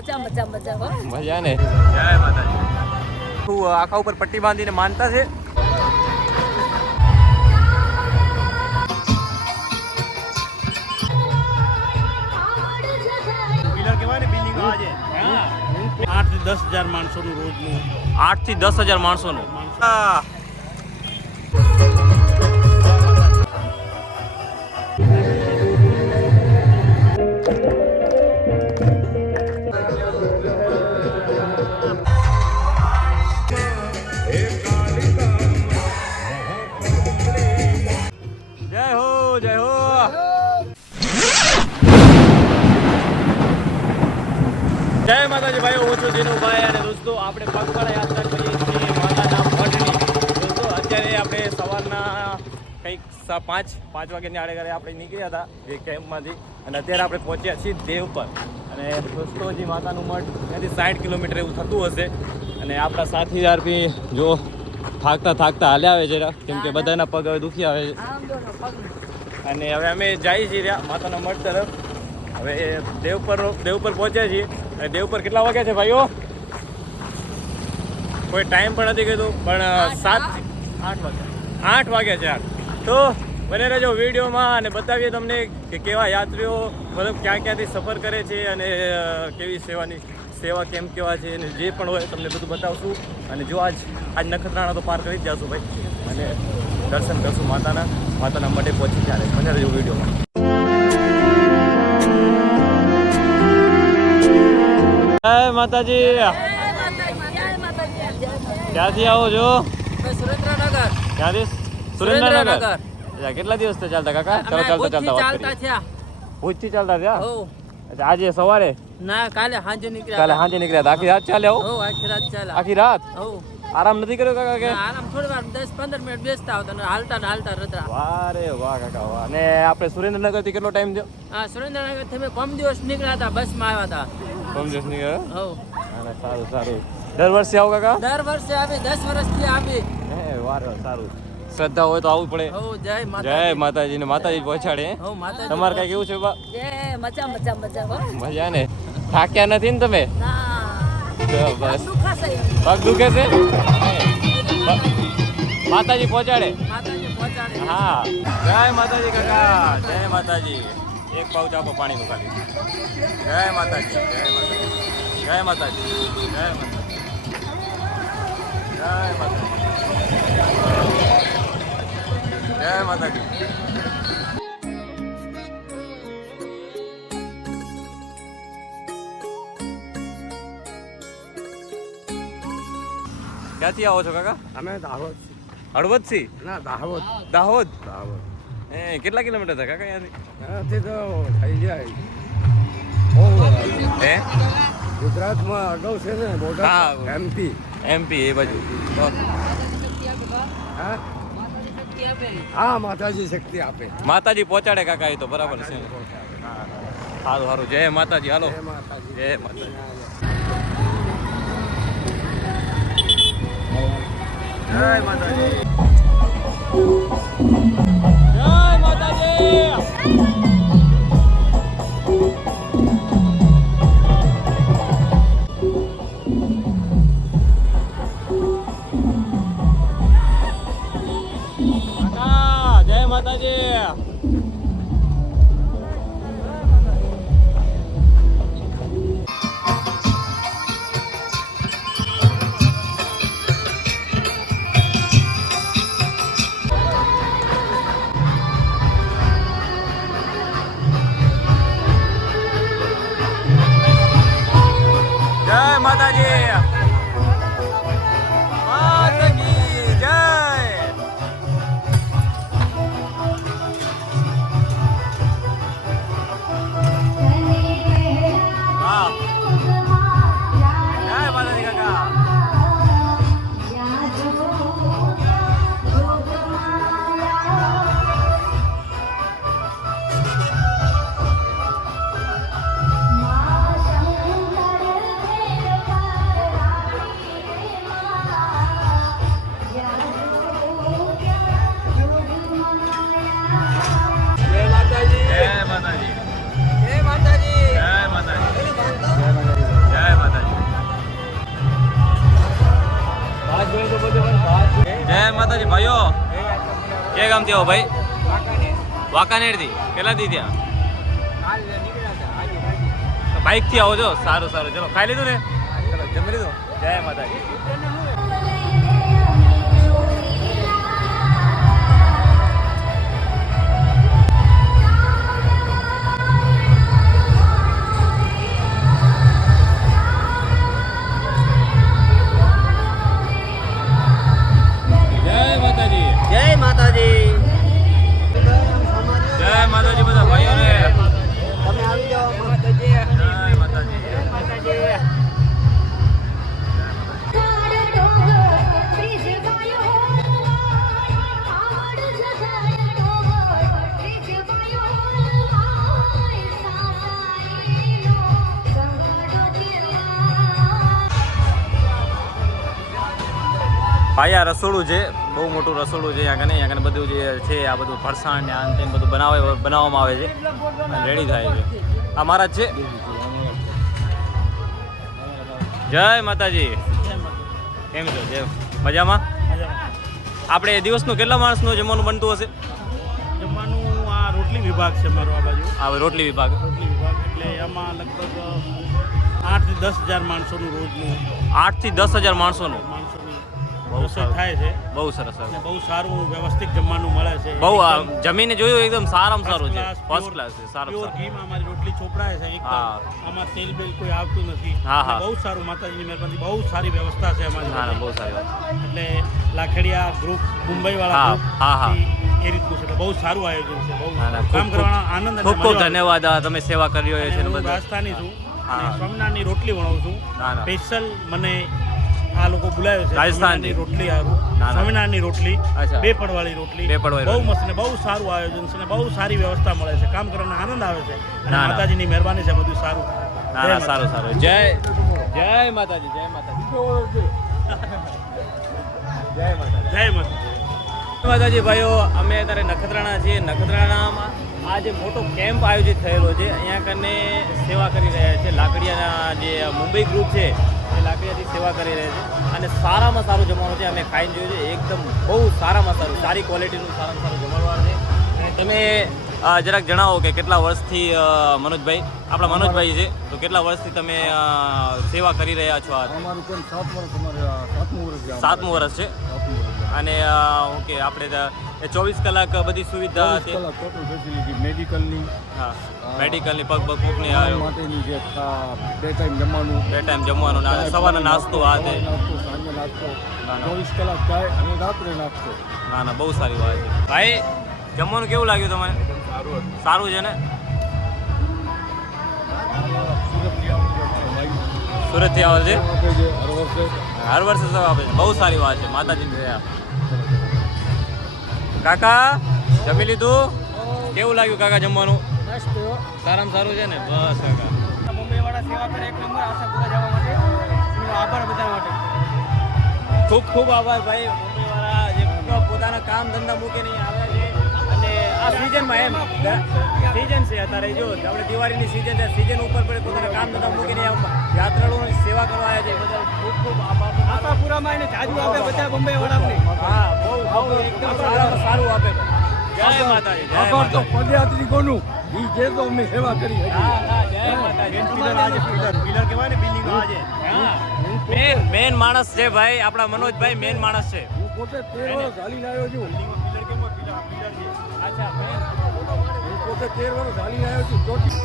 મજા મજા મજા હો મજા ને. જય માતાજી. શું આખા ઉપર પટ્ટી બાંધીને માનતા છે? પિલર કહેવાય ને બિલ્ડિંગ આજે 8 થી 10,000 માણસોનું રોજનું. 8 થી 10,000 માણસોનું. હા. જય હો જય હો. જય માતાજી ભાઈઓ, હું છું જીનુભાઈ અને દોસ્તો આપણે પગપાળા યાત્રા કરીએ છીએ માતાના મઢની. દોસ્તો અત્યારે આપણે સવારના કંઈક 5 વાગ્યાની આડે આપણે નીકળ્યા હતા જે કેમ્પમાંથી અને અત્યારે આપણે પહોંચ્યા છીએ દેવ પર. અને દોસ્તો હજી માતાનું મઢ ત્યાંથી 60 કિલોમીટર એવું થતું હશે અને આપણા સાથીદાર બી જો થાકતા હાલ્યા આવે છે કેમ કે બધાના પગ હવે દુખી આવે છે. અને હવે અમે જઈએ છીએ રહ્યા માતાના મઢ તરફ. હવે દેવ પર પહોંચ્યા છીએ. અને દેવ પર કેટલા વાગ્યા છે ભાઈઓ? કોઈ ટાઈમ પણ નથી કીધું પણ 8 વાગ્યા છે. તો બને રહેજો વિડીયોમાં અને બતાવીએ તમને કે કેવા યાત્રીઓ મતલબ ક્યાંથી સફર કરે છે અને કેવી સેવા કેમ કેવા છે અને જે પણ હોય તમને બધું બતાવશું. અને જો આજ નખત્રાણા તો પાર કરી જ જશું ભાઈ અને દર્શન કરશું માતાના મઢે પહોંચી ત્યારે. બને રહેજો વિડીયોમાં. જય માતાજી. ક્યાંથી આવો છો? સુરેન્દ્રનગર. ક્યાંથી? સુરેન્દ્રનગર. કેટલા દિવસ ચાલતા કાકા? ચાલતા ભુજથી ચાલતા થયા? અચ્છા, આજે સવારે? ના, કાલે સાંજે નીકળ્યા. આખી રાત ચાલ્યા? હો, આખી રાત ચાલ્યા. આખી રાત હો. આરામ નથી કર્યો કાકા? કે આરામ થોડી વાર 10-15 મિનિટ બેસતા આવતા ને હાલતા રતા. વાહ રે વાહ કાકા વાહ. અને આપણે સુરેન્દ્રનગર થી કેટલો ટાઈમ થયો? હા, સુરેન્દ્રનગર થી અમે કમ દિવસ નીકળ્યા હતા, બસમાં આવ્યા હતા. કમ દિવસ નીકળ્યો? હો. સારું. દર વર્ષે આવો કાકા? દર વર્ષે આવી, 10 વર્ષથી આવી. હે વાહ સારું. શ્રદ્ધા હોય તો આવવું પડે. હો, જય માતાજી ને માતાજી પહોંચાડે. હો, માતાજી. તમારે કઈ કેવું છે બા? મજા હો. મજા ને. થાક્યા નથી ને તમે? ના. બસ પગ દુખે છે. માતાજી પહોંચાડે. હા, જય માતાજી કાકા. જય માતાજી. એક પાઉચ આપો પાણીનું ખાલી. જય માતાજી. જય માતાજી. જય માતાજી. ક્યાંથી આવો છો કાકા? અમે દાહોદ. હળવદથી? ના, દાહોદ. કેટલા કિલોમીટર થાય કાકા ત્યાંથી તો થઈ જાય. હે ગુજરાતમાં અગાઉ છે ને બોર્ડર. હા, એમપી એ બાજુ. હા, માતાજી શક્તિ આપે. માતાજી પહોંચાડે કાકા, એ તો બરાબર છે. સારું. જય માતાજી. હાલો. જય માતાજી. જય માતાજી. જય માતાજી. કે ગામથી આવો ભાઈ? વાંકાનેરથી. કેટલા દી ત્યાં? બાઇકથી આવો છો? સારું સારું, ચલો ખાઈ લીધું ને? ચલો જમી લીધું? જય માતાજી. જય માતાજી. જય માતાજી બધા ભાઈઓને. તમે આવી જાઓ. જય માતાજી. ભાઈ આ રસોડું છે, બહુ મોટું રસોડું છે. અહીંયા કને બધું જે છે આ બધું ફરસાણ ને આન તેન બધું બનાવવામાં આવે છે અને રેડી થાય છે. આ મહારાજ છે. જય માતાજી. કેમ છો? જય મજામાં. આપણે દિવસનું કેટલા માણસનું જમવાનું બનતું હશે? જમવાનું આ રોટલી વિભાગ છે મારો આ બાજુ. આ રોટલી વિભાગ. રોટલી વિભાગ એટલે આમાં લગભગ 8 થી 10,000 માણસોનું રોજનું 8 થી 10,000 માણસોનું માણસોની બહુ રસોઈ સરસ. થાય છે બહુ સરસ. અને બહુ સારું વ્યવસ્થિત જમવાનું મળે છે. બહુ એકદમ જમીને જોયું એકદમ સારામાં સારું છે. first ફર્સ્ટ class, ક્લાસ છે. સારું પ્યોર સારું. ઘીમાં અમારી રોટલી ચોપડાય છે એકદમ. હા. આમાં તેલ બેલ કોઈ આવતું નથી. હા, હા. અને બહુ સારું, માતાજીની મહેરબાની બહુ સારી વ્યવસ્થા છે અમારી ના ના પાસે. બહુ સારી વાત. એટલે લાખેડિયા ગ્રુપ મુંબઈ હા, વાળા ગ્રુપ હા, હા. એ રીતનું છે. એટલે બહુ સારું આયોજન છે. બહુ ના ના કામ કરવાનો આનંદ અને ખૂબ ખૂબ મજા આવે. ધન્યવાદ. તમે સેવા કરી રહ્યો છે ને અને હું બધા. રાજસ્થાની છું હા. અને સ્વામિનારાયણની રોટલી બનાવું છું. ના, ના. સ્પેશિયલ મને આ લોકો બોલાવ્યો છે. રાજસ્થાનથી? સ્વામિનારાયણની રોટલી હારું. ના, ના. સ્વામિનારાયણની રોટલી અચ્છા. બે પડવાળી રોટલી બે પડવાળી બહુ રોટલી. મસ્ત ને બહુ સારું આયોજન છે ને બહુ સારી વ્યવસ્થા મળે છે. કામ કરવાનો આનંદ આવે છે અને ના, ના. માતાજીની મહેરબાની છે બધું સારું. ના ના સારું સારું. જય જય માતાજી. જય માતાજી. જય માતાજી. જય માતા. માતાજી ભાઈઓ, અમે અત્યારે નખત્રાણા છીએ. નખત્રાણામાં આ જે મોટો કેમ્પ આયોજિત થયેલો છે, અહીંયા કને સેવા કરી રહ્યા છે. લાકડિયાના જે મુંબઈ ગ્રુપ છે એ લાકડિયાથી સેવા કરી રહ્યા છે અને સારામાં સારું જમવાનું છે. અમે ખાઈને જોયું છે, એકદમ બહુ સારામાં સારું, સારી ક્વોલિટીનું સારામાં સારું જમવાનું છે. અને તમે જરાક જણાવો કે કેટલા વર્ષથી મનોજભાઈ, આપણા મનોજભાઈ છે, તો કેટલા વર્ષથી તમે સેવા કરી રહ્યા છો? અમારું કોઈ 7 વર્ષ, અમારે 7મું વર્ષ છે. 7મું વર્ષ છે. અને શું કે આપણે એ 24 કલાક બધી સુવિધા છે. કલાક ટોટલ ફેસિલિટી મેડિકલની, હા, મેડિકલની પગ મૂકની કામ માટેની જે 2 ટાઈમ જમવાનું, 2 ટાઈમ જમવાનું, સવારનો નાસ્તો આ તે. નાસ્તો, સાંજે નાસ્તો, ના, ના. 24 કલાક ચાય અને રાત્રે નાસ્તો. ના ના બહુ સારી વાત છે. ભાઈ જમવાનું કેવું લાગ્યું તમને? સારું છે ને? સુરતથી આવે છે? આપે છે હર વર્ષે. હર વર્ષે સૌ આપે છે. બહુ સારી વાત છે. માતાજીની દયા. કાકા જમી લીધું? કેવું લાગ્યું કાકા જમવાનું? સારામાં સારું છે ને? બસ કાકા. મુંબઈ વાળા સેવા કરે એક નંબર. આશાપુરા જવા માટે એનો આભાર બધા માટે. ખૂબ ખૂબ આભાર ભાઈ. મુંબઈવાળા જે પોતાના કામ ધંધા મૂકીને અહીંયા આવ્યા છે અને આ સિઝનમાં એમ સિઝન છે અત્યારે જો આપણે દિવાળીની સિઝન છે, સિઝન ઉપર પણ પોતાના કામ ધંધા મૂકીને યાત્રાળુઓની સેવા કરવા આવ્યા છે. બદલ ખૂબ ખૂબ આભાર. આશાપુરામાં એને જાજુ આપે બધા મુંબઈ વાળાને. હા બહુ બહુ એકદમ સારામાં સારું આપે. જય માતાજી. જય આભાર તો માતાજી. પદયાત્રિકોનું ઈ જે તો અમે સેવા કરી હા હા જય માતાજી. પિલર કહેવાય ને બિલ્ડિંગ આજે મેન માણસ છે ભાઈ, આપણા મનોજભાઈ મેન માણસ છે. હું પોતે 13 વર્ષ હાલીને આવ્યો છું. પિલર કેમ પિલર છે અચ્છા હું પોતે 13 વર્ષ હાલીને આવ્યો છું. ચોથી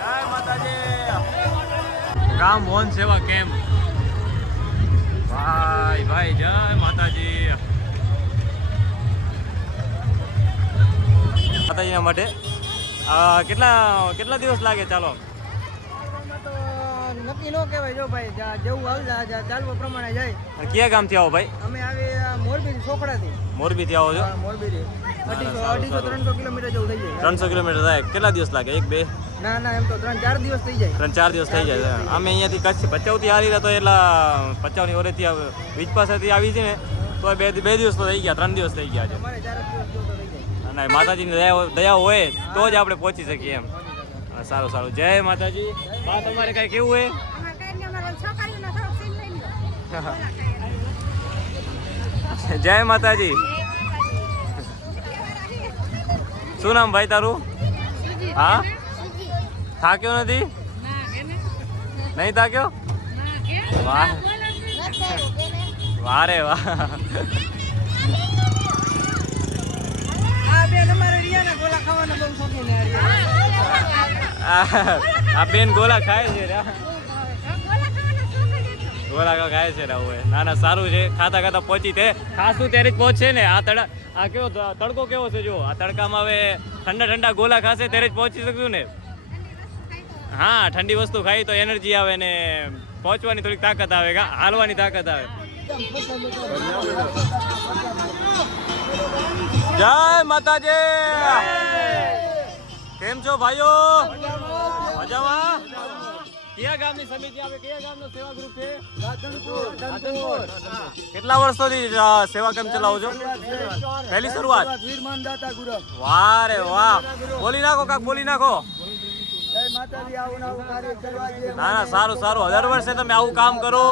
જય માતાજી. ગામ વન સેવા કેમ્પ. ભાઈ ભાઈ જય માતાજી. માતાજીના માટે કેટલા દિવસ લાગે? ચાલો તો નક્કી ન કહેવાય. જો ભાઈ જેવું હાલ ચાલવા પ્રમાણે જાય. કયા ગામથી આવો ભાઈ? અમે આવી મોરબી છોકરાથી. મોરબીથી આવો છો? મોરબી 250-300 કિલોમીટર જેવું થઈ જાય. 300 કિલોમીટર થાય. કેટલા દિવસ લાગે? 1-2 ના એમ તો 3-4 દિવસ થઈ જાય. 3-4 દિવસ થઈ જાય. અમે અહીંયાથી કચ્છ ભચાઉથી આવી રહ્યા તો એટલા ભચાઉની ઓરેથી વીજ પાસેથી આવી છે ને તો બે દિવસ તો થઈ ગયા, 3 દિવસ થઈ ગયા છે. અમારે 4 દિવસ જેવું તો થઈ જાય. અને માતાજીની દયા હોય તો જ આપણે પહોંચી શકીએ એમ. હા, સારું સારું. જય માતાજી. બા તમારે કાંઈ કેવું હોય? જય માતાજી. શું નામ ભાઈ તારું? હા, થાક્યો નથી? નહીં થાક્યો? વાહ વાહ રે વાહ. આ બેન અમારે રિયાના ગોલા ખાવાના બહુ શોખીન છે. આ બેન ગોલા ખાય છે રા. ગોલા ખાય છે રા હોય. ના ના સારું છે. ખાતા ખાતા પહોંચી તે ખાસું ત્યારે જ પહોંચશે ને. આ કેવો તડકો કેવો છે જો. આ તડકામાં હવે ઠંડા ઠંડા ગોલા ખાશે ત્યારે જ પહોંચી શકશું ને. હા, ઠંડી વસ્તુ ખાઈ તો એનર્જી આવે ને પહોંચવાની થોડીક તાકાત આવે, હાલવાની તાકાત આવે. જય માતાજી. કેમ છો ભાઈઓ? મજામાં? કયા ગામની સમિતિ આવે? કયા ગામનો સેવા ગ્રુપ છે? રાધનપુર. કેટલા વર્ષોથી સેવા કેમ ચલાવો છો? પહેલી શરૂઆત? વાહ રે વાહ. બોલી નાખો કાક, બોલી નાખો. ના ના સારું સારું. દર વર્ષે તમે આવું કામ કરો,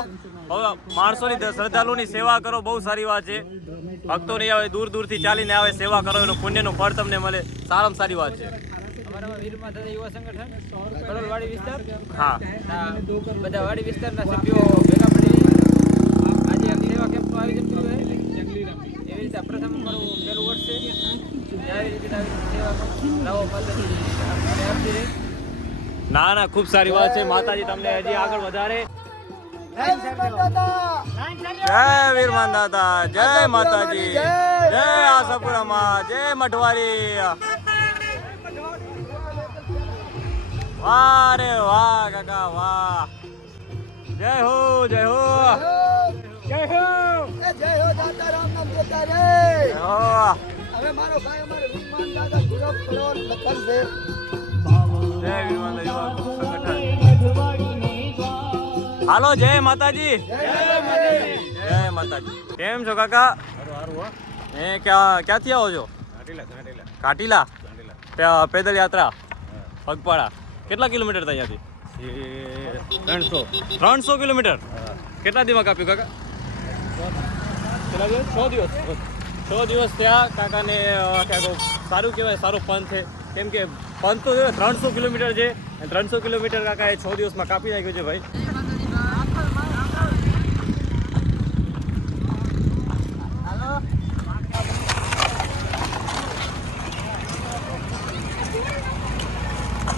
માણસોની શ્રદ્ધાળુની સેવા કરો, બહુ સારી વાત છે. ભક્તો નહીં આવે, દૂર દૂરથી ચાલીને આવે, સેવા કરો, એનું પુણ્યનું ફળ તમને મળે, સારામાં સારી વાત છે. અમારામાં વીર માતા યુવા સંગઠન કડોલવાડી વિસ્તાર, હા, બધા વાડી વિસ્તારના સભ્યો ભેગા પડી આજે આ સેવા કેમ્પનું આયોજન કર્યું છે. એવી રીતે પ્રથમ અમારું પહેલું વર્ષ છે. આવી રીતે સેવા લાવો પદ્ધતિ. ના ના ખૂબ સારી વાત છે. માતાજી તમને હજી આગળ વધારે. જય વીરમાન દાદા, જય માતાજી, જય આશાપુરામાં, જય મઢવારી. વાહ રે વાહ કાકા વાહ. જય હો, જય હો, જય હો, જય હો દાતા રામ નામ દેતા રે. જય હો. હવે મારો ભાઈ અમારે વિમાન દાદા ગુરબ કરોડ લખન છે. જય વીરમાન દાદા સંગઠન. હાલો, જય માતાજી. જય માતાજી. કેમ છો કાકા? ક્યાંથી આવો છો? કાટીલા. પેદલ યાત્રા પગપાળા. કેટલા કિલોમીટર થાય અહીંયાથી? 300 કિલોમીટર. કેટલા દિવસ કાપ્યું કાકા? 6 દિવસ. 6 દિવસ થયા કાકાને. સારું કહેવાય, સારો પંથ છે. કેમ કે પંથ તો 300 કિલોમીટર છે. 300 કિલોમીટર કાકાએ 6 દિવસમાં કાપી નાખ્યું છે ભાઈ.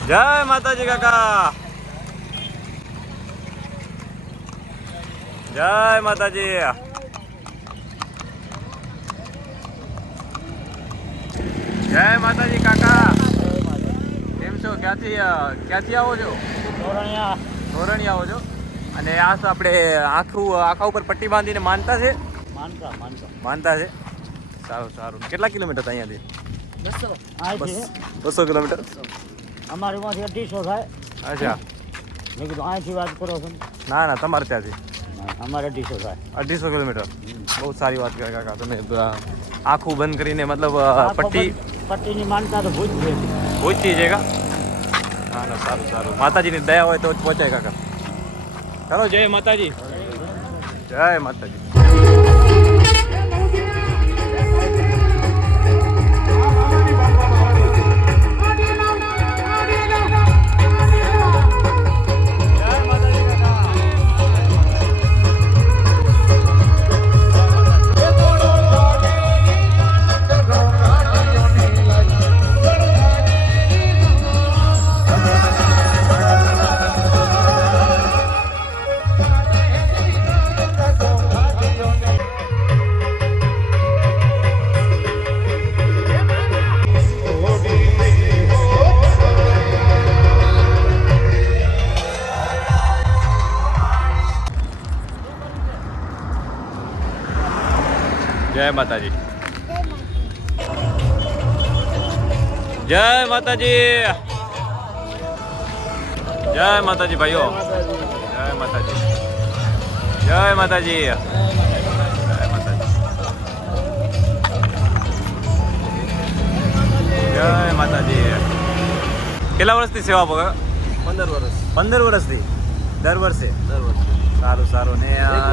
જય માતાજી કાકા. જય માતાજી. જય માતાજી કાકા. કેમ છો? ક્યાંથી આવો છો? ધોરણી આવો છો. અને આ આપણે આખા ઉપર પટ્ટી બાંધીને માનતા છે? માનતા છે. સારું સારું. કેટલા કિલોમીટર થાય અહીંયાથી? 200 કિલોમીટર. અમારે માંથી 250 થાય. અચ્છા. મેં કીધું અહીંથી વાત કરો છો? ના ના, તમારે ત્યાંથી અમારે 250 થાય. 250 કિલોમીટર. બહુ સારી વાત કરે કાકા. તમે આખું બંધ કરીને મતલબ પટ્ટીની માનતા તો ભૂજથી છે કા? ના ના સારું સારું. માતાજીની દયા હોય તો જ પહોંચાય કાકા. ચાલો, જય માતાજી. જય માતાજી. જય માતાજી. જય માતાજી. જય માતાજી ભાઈઓ. જય માતાજી. જય માતાજી. જય માતાજી. જય માતાજી. કેટલા વર્ષથી સેવા આપો કાકા? 15 વર્ષ 15 વર્ષથી દર વર્ષે. સારું સારું. ને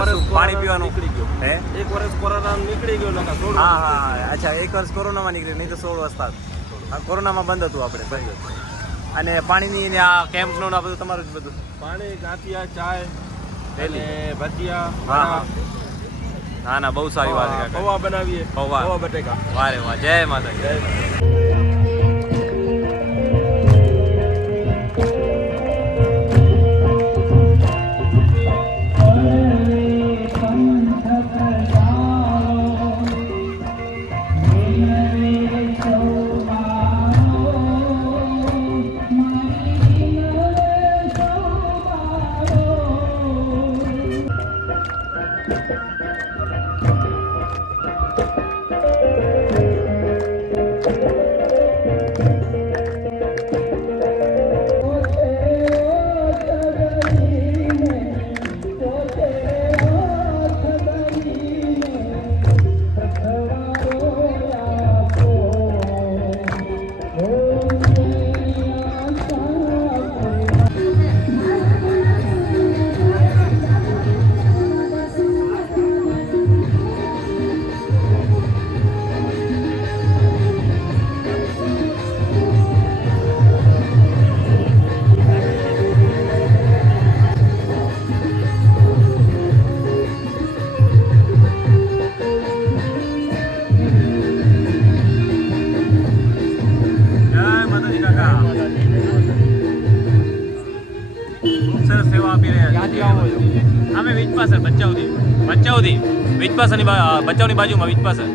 શું પાણી પીવાનું નીકળી ગયો. હે? એક વર્ષ કોરોના નીકળી ગયો નકા 16 હા હા અચ્છા, 1 વર્ષ કોરોનામાં નીકળી, નહીં તો 16 વર્ષ થાત. હા, કોરોનામાં બંધ હતું આપણે ભાઈ. અને પાણીની ને આ કેમ્પનું ને આ બધું તમારું જ બધું? પાણી, ગાંઠિયા, ચાય Daily. અને ભજીયા, હા હા. ના ના, બહુ સારી વાત છે કાકા. પૌવા બનાવીએ, પૌવા. પૌવા બટેકા. વારે વાહ, જય માતાજી. જય માતાજી કાકા. ખૂબ સરસ સેવા આપી રહ્યા છો. અમે વીજપાસર ભચાઉથી વીજપાસરની ભચાઉની બાજુમાં વીજપાસર.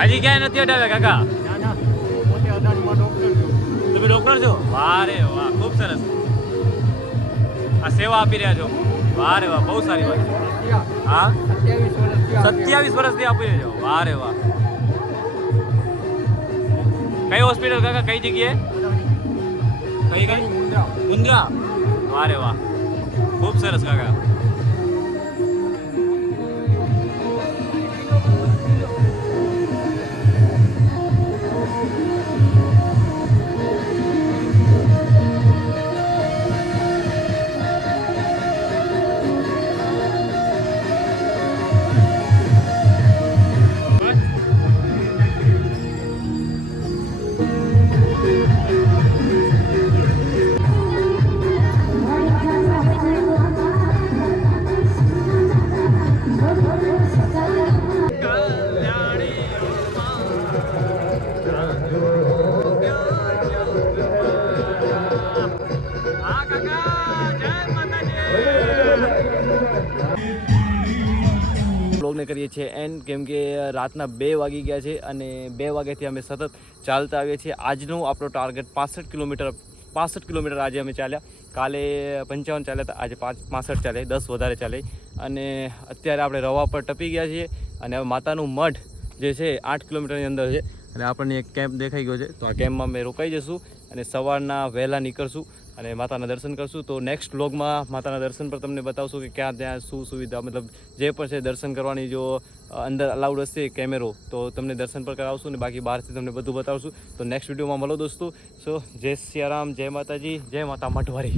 હજી ક્યાંય નથી હટાવ્યા કાકા? તમે ડોક્ટર છો? વાહ રે વાહ, ખૂબ સરસ. આ સેવા આપી રહ્યા છો, વાહ રે વાહ, બહુ સારી વાત. હા, 27 વર્ષથી આપી રહ્યા છો, વાહ રે વાહ. કઈ હોસ્પિટલ કાકા, કઈ જગ્યાએ? કઈ મુન્દ્રા. વાહ રે વાહ, ખૂબ સરસ કાકા. બ્લોગને કરીએ છીએ એન્ડ, કેમ કે રાતના 2 વાગી ગયા છે અને 2 વાગ્યાથી અમે સતત ચાલતા આવીએ છીએ. આજનું આપણો ટાર્ગેટ 65 કિલોમીટર આજે અમે ચાલ્યા. કાલે 55 ચાલ્યા હતા, આજે 65 ચાલે, 10 વધારે ચાલે. અને અત્યારે આપણે રવા પર ટપી ગયા છીએ અને હવે માતાનું મઢ જે છે 8 કિલોમીટરની અંદર છે અને આપણને એક કેમ્પ દેખાઈ ગયો છે. તો આ કેમ્પમાં અમે રોકાઈ જઈશું અને સવારના વહેલા નીકળશું અને માતાના દર્શન કરશું. તો નેક્સ્ટ વ્લોગમાં માતાના દર્શન પર તમને બતાવશું કે ક્યાં ત્યાં શું સુવિધા, મતલબ જે પણ છે દર્શન કરવાની, જો અંદર અલાઉડ હશે કેમેરો તો તમને દર્શન પર કરાવશું ને બાકી બહારથી તમને બધું બતાવશું. તો નેક્સ્ટ વિડીયોમાં મળો દોસ્તો. સો જય સિયારામ, જય માતાજી, જય માતા મઢવારી.